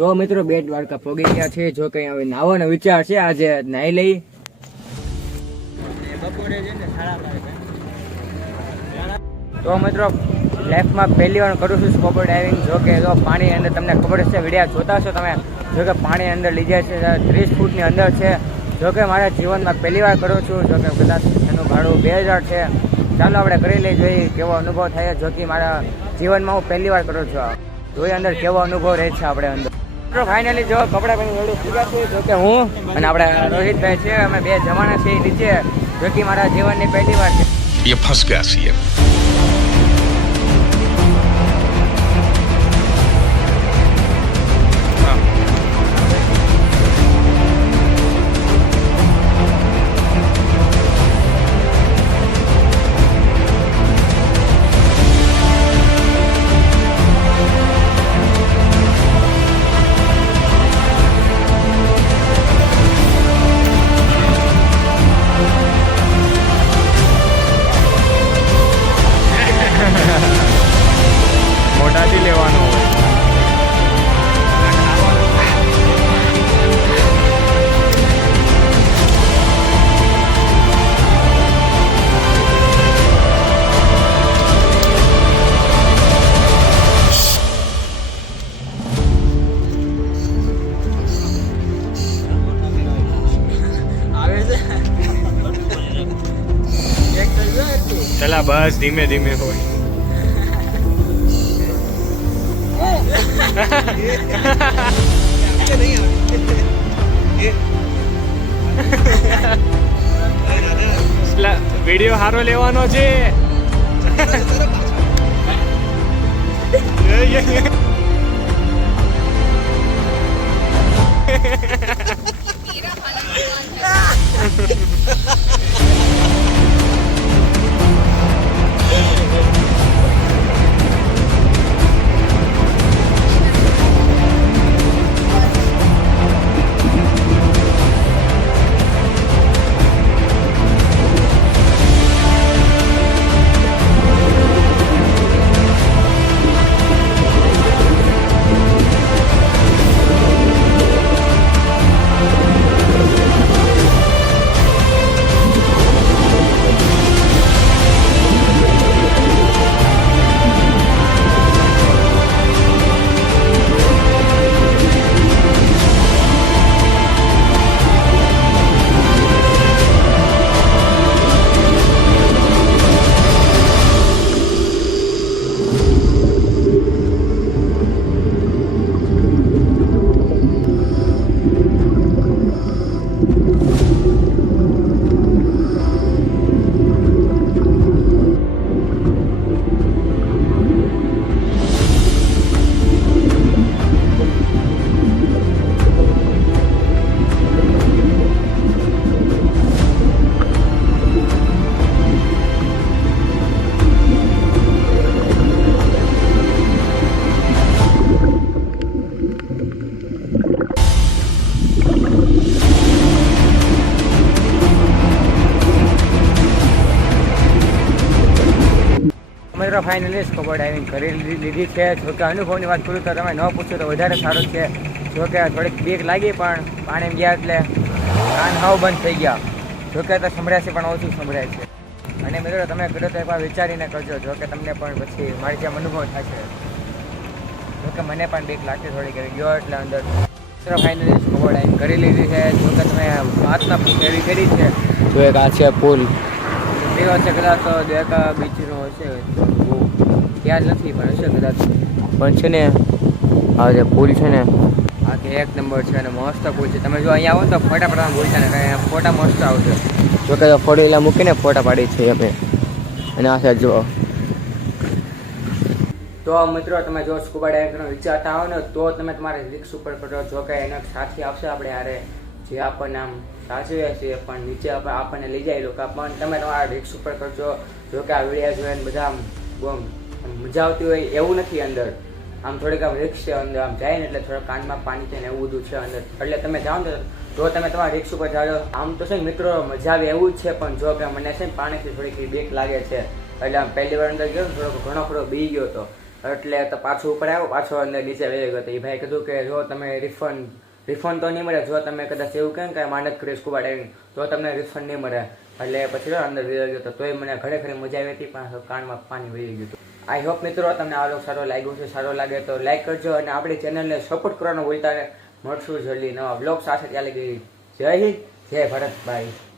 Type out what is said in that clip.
તો મિત્રો બેટ દ્વારકા પોગી ગયા છે. જો કઈ હવે નાવાનો વિચાર છે, આજે નાઈ લઈ. તો મિત્રો લાઈફમાં પહેલી વાર કરું છું સ્કૂબા ડાઇવિંગ. જો કે જો પાણી અંદર તમને ખબર છે, વિડીયો જોતા હશો તમે. જો કે પાણી અંદર લઈ જાય છે, 30 ફૂટની અંદર છે. જો કે મારા જીવનમાં પહેલી વાર કરું છું. જો કે કદાચ એનું ભાડું 2000 છે. ચાલો આપણે કરી લઈ જોઈએ કેવો અનુભવ થાય. જો કે મારા જીવનમાં હું પહેલી વાર કરું છું. જોઈએ અંદર કેવો અનુભવ રહે છે આપણે અંદર. ફાઇનલી જો કપડા પહેરી રેડી થઈ ગયા છે. જો કે હું અને આપણે રોહિતભાઈ છે, અમે બે જવાના છીએ નીચે. જો કે મારા જીવનની પહેલી વાર છે. ये फंस गया सीएम. મોટાથી લેવાનો હોય. ચલા બસ ધીમે ધીમે હોય. વિડીયો સારો લેવાનો છે. મિત્રો ફાઇનલી સ્કૂબા ડાઇવિંગ કરી લીધી છે. જો કે અનુભવની વાત કરું તો તમે ન પૂછો તો વધારે સારું છે. જો કે થોડીક બીક લાગી, પણ પાણી ગયા એટલે કાન હાવ બંધ થઈ ગયા. જો કે તો સંભળાય છે, પણ ઓછું સંભળાય છે. અને મિત્રો તમે કરો તો એકવાર વિચારીને કરજો. જો કે તમને પણ પછી મારી જેમ અનુભવ થશે. જો કે મને પણ બીક લાગતી થોડી કરી ગયો એટલે અંદર. મિત્રો ફાઇનલી સ્કૂબા ડાઇવિંગ કરી લીધી છે. જો કે તમે હાથના એવી કરી છે. જો એક આ છે પુલ છે, કદાચ તો દેકા બીચનો હશે, યાદ નથી પણ હશે કદાચ. પણ છે ને આ જે પુલ છે ને આ કે એક નંબર છે અને મસ્ત પુલ છે. તમે જો અહીંયા આવો ને તો ફોટા પાડવાનું ભૂલતા ને, ફોટા મસ્ત આવશે. જો કે ફોટો મૂકીને ફોટા પાડી છે અમે. અને આ છે જો. તો મિત્રો તમે જો સ્કૂબા ડાઇવિંગ કરવાનો વિચારતા હો ને તો તમે તમારે રિસ્ક ઉપર કરો. જો કે એના સાથી આવશે આપણે યારે, જે આપણને આમ સાચવે છે, પણ નીચે આપણને લઈ જાય લોકો. પણ તમે તમારા રિસ્ક ઉપર કરજો. જો કે આ વિડીયો જોઈને બધા બહુ મજા આવતી હોય એવું નથી. અંદર આમ થોડીક આમ રિસ્ક છે. અંદર આમ જાય ને એટલે થોડા કાનમાં પાણી છે ને એવું બધું છે અંદર. એટલે તમે જાઓ ને તો તમે તમારા રિસ્ક ઉપર જાઓ. આમ તો છે ને મિત્રો મજા આવે એવું જ છે, પણ જો કે મને છે ને પાણીથી થોડીક બીક લાગે છે. એટલે આમ પહેલી વાર અંદર ગયો ને ઘણો ખરો બી ગયો હતો. એટલે તો પાછું ઉપર આવ્યો, પાછો અંદર નીચે વહી ગયો. તો એ ભાઈ કીધું કે જો તમે રિફંડ તો નહીં મળે, જો તમે કદાચ એવું કહે કે મહેનત કરી સ્કૂબા ડાઇવિંગ તો તમને રિફંડ નહીં મળે. એટલે પછી અંદર વહી ગયો. તો તોય મને ખરેખર મજા આવી હતી, પણ કાનમાં પાણી વહી ગયું હતું. આઈ હોપ મિત્રો તમને આ વ્લોગ સારો લાગ્યો છે. સારો લાગે તો લાઈક કરજો અને આપણી ચેનલને સપોર્ટ કરવાનું ભૂલતા નહીં. મળશું જલ્દી નવા વ્લોગ સાથે. ત્યાં લગી જય હિન્દ, જય ભારત, બાય.